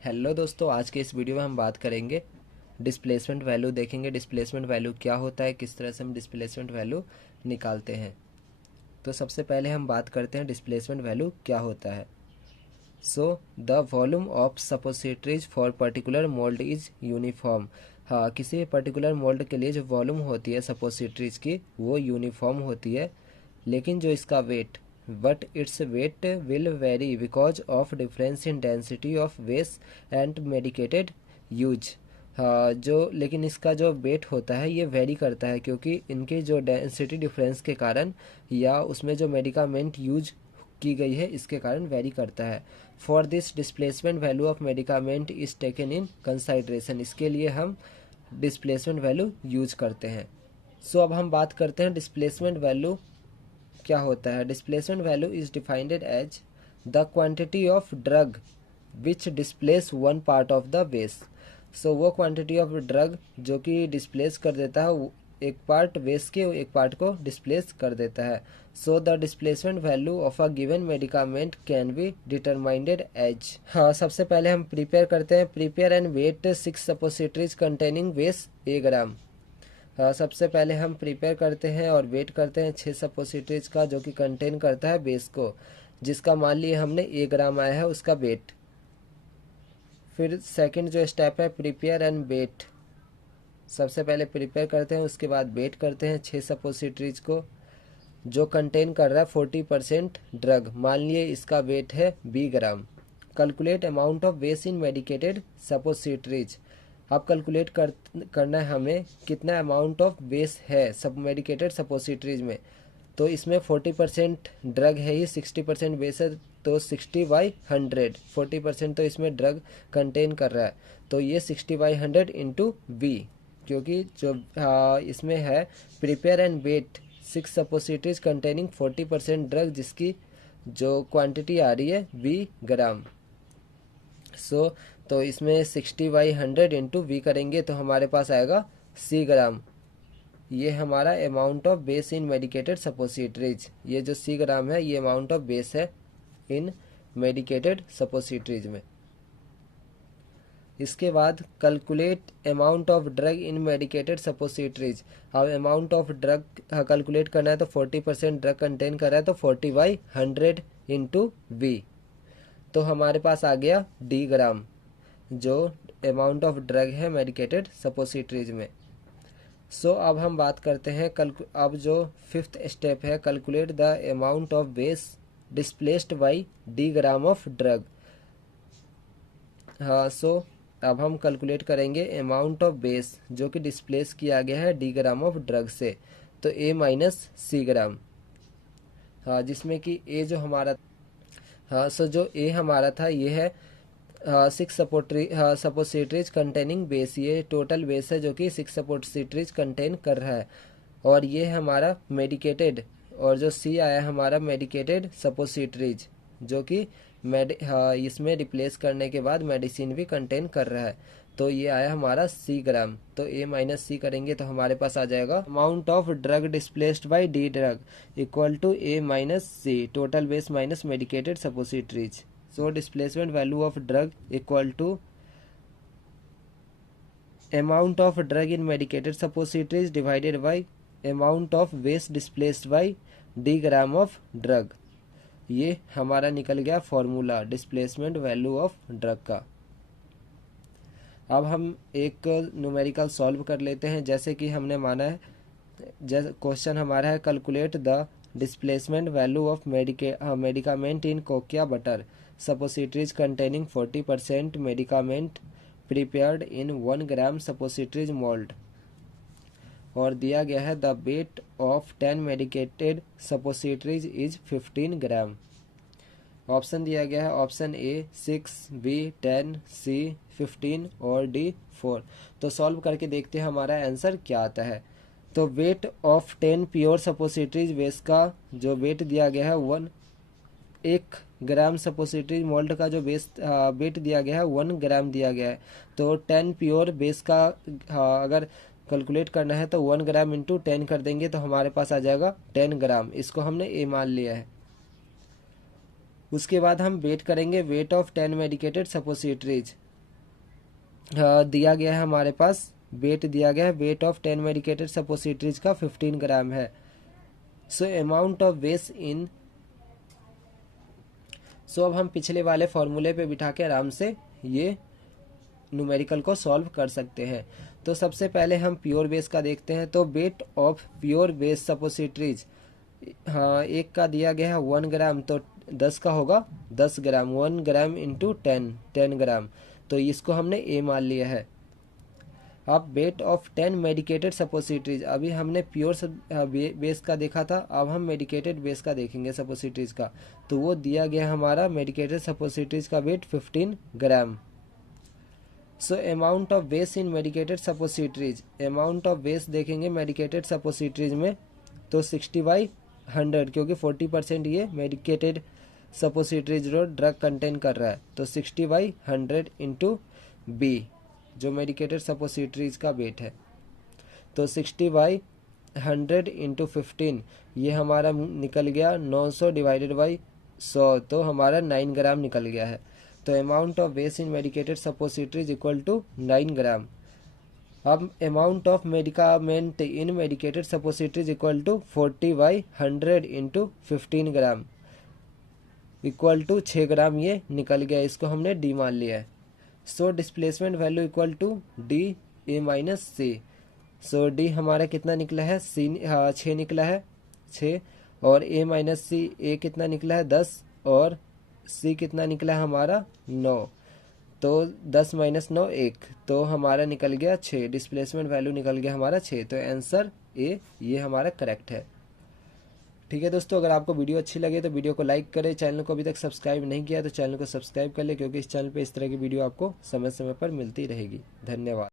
Hello दोस्तों, आज के इस वीडियो में हम बात करेंगे डिस्प्लेसमेंट वैल्यू देखेंगे। डिस्प्लेसमेंट वैल्यू क्या होता है, किस तरह से हम डिस्प्लेसमेंट वैल्यू निकालते हैं। तो सबसे पहले हम बात करते हैं डिस्प्लेसमेंट वैल्यू क्या होता है। So the volume of suppositories for particular mould is uniform. हाँ, किसी भी पर्टिकुलर मोल्ड के लिए जो वॉल्यूम होती है सपोसिटरीज की वो यूनिफॉर्म होती है, लेकिन जो इसका weight but its weight will vary because of difference in density of waste and medicated use. हाँ, जो लेकिन इसका जो वेट होता है ये वेरी करता है, क्योंकि इनके जो डेंसिटी डिफरेंस के कारण या उसमें जो मेडिकामेंट यूज की गई है इसके कारण वेरी करता है। For this displacement value of medicament is taken in consideration. इसके लिए हम डिस्प्लेसमेंट वैल्यू यूज करते हैं। सो अब हम बात करते हैं डिस्प्लेसमेंट वैल्यू क्या होता है। Displacement value is defined as the quantity of drug which displace one part of the वेस्ट। सो वो क्वांटिटी ऑफ ड्रग जो कि डिस्प्लेस कर देता है एक पार्ट वेस्ट के एक पार्ट को डिस्प्लेस कर देता है। So the displacement value of a given medicament can be determined as. हाँ, सबसे पहले हम प्रिपेयर करते हैं। Prepare and weigh 6 suppositories containing वेस्ट ए ग्राम। हाँ, सबसे पहले हम प्रिपेयर करते हैं और वेट करते हैं 6 सपोसिटरीज का जो कि कंटेन करता है बेस को, जिसका मान लिए हमने 1 ग्राम आया है उसका वेट। फिर सेकंड जो स्टेप है प्रिपेयर एंड वेट। सबसे पहले प्रिपेयर करते हैं, उसके बाद वेट करते हैं 6 सपोसिटरीज को जो कंटेन कर रहा है 40% ड्रग। मान लिए इसका वेट है 20 ग्राम। कैलकुलेट अमाउंट ऑफ वेस्ट इन मेडिकेटेड सपोसिटरीज। अब कैलकुलेट करना है हमें कितना अमाउंट ऑफ वेस्ट है सब मेडिकेटेड सपोसिटरीज में। तो इसमें 40% ड्रग है ही, 60% वेस्ट है, तो 60/100। 40% तो इसमें ड्रग कंटेन कर रहा है, तो ये 60/100 इंटू वी, क्योंकि जो इसमें है prepare and weigh 6 suppositories containing 40% drug, जिसकी जो क्वांटिटी आ रही है 20 ग्राम। सो तो इसमें 60/100 इंटू वी करेंगे तो हमारे पास आएगा सी ग्राम। ये हमारा amount of base in medicated suppositories. ये जो सी ग्राम है ये अमाउंट ऑफ बेस है इन मेडिकेटेड सपोसिटरीज में। इसके बाद calculate amount of drug in medicated suppositories. अब अमाउंट ऑफ ड्रग कैलकुलेट करना है तो 40% ड्रग कंटेन कर रहा है, तो 40/100 इंटू वी। तो हमारे पास आ गया डी ग्राम जो अमाउंट ऑफ ड्रग है मेडिकेटेड सपोसिटरीज में। सो अब हम बात करते हैं अब जो 5th स्टेप है calculate the amount of waste displaced by d gram of drug. हाँ, सो अब हम कैलकुलेट करेंगे अमाउंट ऑफ बेस जो कि डिस्प्लेस किया गया है डी ग्राम ऑफ ड्रग से, तो ए माइनस सी ग्राम। हाँ, जिसमें कि ए जो हमारा सो जो ए हमारा था ये है 6 सपोसिटरीज कंटेनिंग बेस। ये टोटल बेस है जो कि 6 सपोसिटरीज कंटेन कर रहा है, और ये हमारा मेडिकेटेड, और जो सी आया हमारा मेडिकेटेड सपोसिटरीज जो कि इसमें रिप्लेस करने के बाद मेडिसिन भी कंटेन कर रहा है, तो ये आया हमारा सी ग्राम। तो ए माइनस सी करेंगे तो हमारे पास आ जाएगा amount of drug displaced by d drug equal to a minus c total base minus medicated suppositories. So displacement value of drug equal to amount of drug in medicated suppositories divided by amount of waste displaced by d gram of drug. ये हमारा निकल गया formula displacement value of drug का। अब हम एक numerical solve कर लेते हैं। जैसे कि हमने माना है, जैसे क्वेश्चन हमारा है calculate the displacement value of medicament in cocoa butter suppositories containing 40% medicament prepared in 1 gram suppositories mould, और दिया गया है the weight of 10 medicated suppositories is 15 gram. Option दिया गया है ऑप्शन ए 6, बी 10, सी 15 और डी 4। तो सॉल्व करके देखते हैं हमारा आंसर क्या आता है। तो weight of 10 pure suppositories waste का जो वेट दिया गया है 1 ग्राम सपोसिटरीज मोल्ड का जो वेट दिया गया है 1 ग्राम दिया गया है। तो 10 प्योर बेस का अगर कैलकुलेट करना है तो 1 ग्राम इंटू 10 कर देंगे तो हमारे पास आ जाएगा 10 ग्राम। इसको हमने ए मान लिया है। उसके बाद हम वेट करेंगे वेट ऑफ 10 मेडिकेटेड सपोसिटरीज। दिया गया है हमारे पास, वेट दिया गया है, वेट ऑफ 10 मेडिकेटेड सपोजिटरीज का 15 ग्राम है। सो अमाउंट ऑफ वेस्ट इन, सो अब हम पिछले वाले फॉर्मूले पे बिठा के आराम से ये न्यूमेरिकल को सॉल्व कर सकते हैं। तो सबसे पहले हम प्योर बेस का देखते हैं। तो weight of pure base suppositories, हाँ एक का दिया गया है 1 ग्राम, तो 10 का होगा 10 ग्राम, 1 ग्राम इंटू 10 ग्राम, तो इसको हमने ए मान लिया है। अब वेट ऑफ 10 मेडिकेटेड सपोजिटरीज, अभी हमने प्योर बेस का देखा था, अब हम मेडिकेटेड बेस का देखेंगे सपोजिटरीज का। तो वो दिया गया हमारा मेडिकेटेड सपोजिटरीज का weight 15 gram. So amount of base in medicated suppositories, amount of base देखेंगे मेडिकेटेड सपोजिटरीज में, तो 60/100, क्योंकि 40% ये मेडिकेटेड सपोजिटरीज जो ड्रग कंटेन कर रहा है, तो 60/100 इंटू बी जो मेडिकेटेड सपोजिटरीज का वेट है, तो 60/100 इंटू 15, ये हमारा निकल गया 900 डिवाइडेड बाई 100, तो हमारा 9 ग्राम निकल गया है। तो अमाउंट ऑफ वेस्ट in medicated suppositories equal to 9 gram. अब amount of medicament in medicated suppositories equal to 40/100 into 15 gram equal to 6 gram, ये निकल गया, इसको हमने डी मान लिया है। So displacement value equal to D A minus C. So D हमारा कितना निकला है, सी 6 निकला है 6, और ए माइनस सी, ए कितना निकला है 10, और सी कितना निकला है हमारा 9, तो 10 माइनस 9 1, तो हमारा निकल गया 6, डिस्प्लेसमेंट वैल्यू निकल गया हमारा 6, तो आंसर ए ये हमारा करेक्ट है। ठीक है दोस्तों, अगर आपको वीडियो अच्छी लगे तो वीडियो को लाइक करें, चैनल को अभी तक सब्सक्राइब नहीं किया तो चैनल को सब्सक्राइब कर ले, क्योंकि इस चैनल पे इस तरह की वीडियो आपको समय समय पर मिलती रहेगी। धन्यवाद।